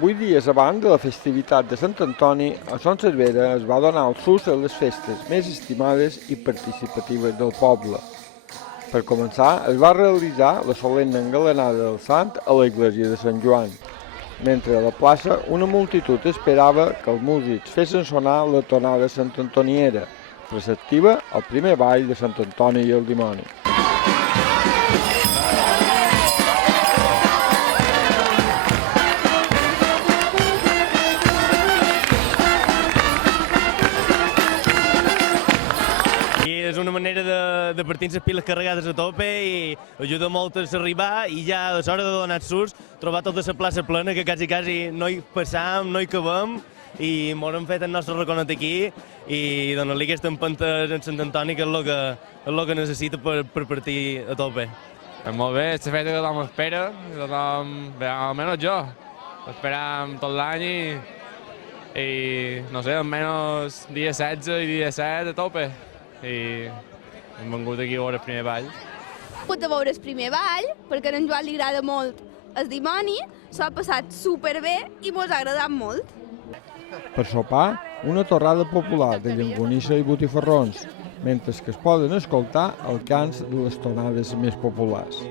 8 dies abans de la festivitat de Sant Antoni, a Son Cervera es va donar el sus a les festes més estimades i participatives del poble. Per començar, es va realitzar la solemne engalanada del sant a l'església de Sant Joan, mentre a la plaça una multitud esperava que els músics fessin sonar la tonada santantoniera, preceptiva al primer ball de Sant Antoni i el dimoni. És una manera de partir les piles carregades a tope i ajuda molt a arribar i ja a l'hora de donar sus trobar tota la plaça plena que quasi no hi passam, no hi cabem i ens hem fet el nostre raconet aquí i donar-li aquesta empenta a Sant Antoni que és el que necessita per partir a tope. Molt bé, és la festa que tothom espera, bé, almenys jo, esperam tot l'any i no sé, almenys dia 16 i dia 7 a tope. I hem vengut aquí a veure el primer ball. Hem pogut veure el primer ball, perquè a en Joan li agrada molt el dimoni, s'ho ha passat superbé i mos ha agradat molt. Per sopar, una torrada popular de llonganissa i botifarrons, mentre que es poden escoltar els cants de les tonades més populars.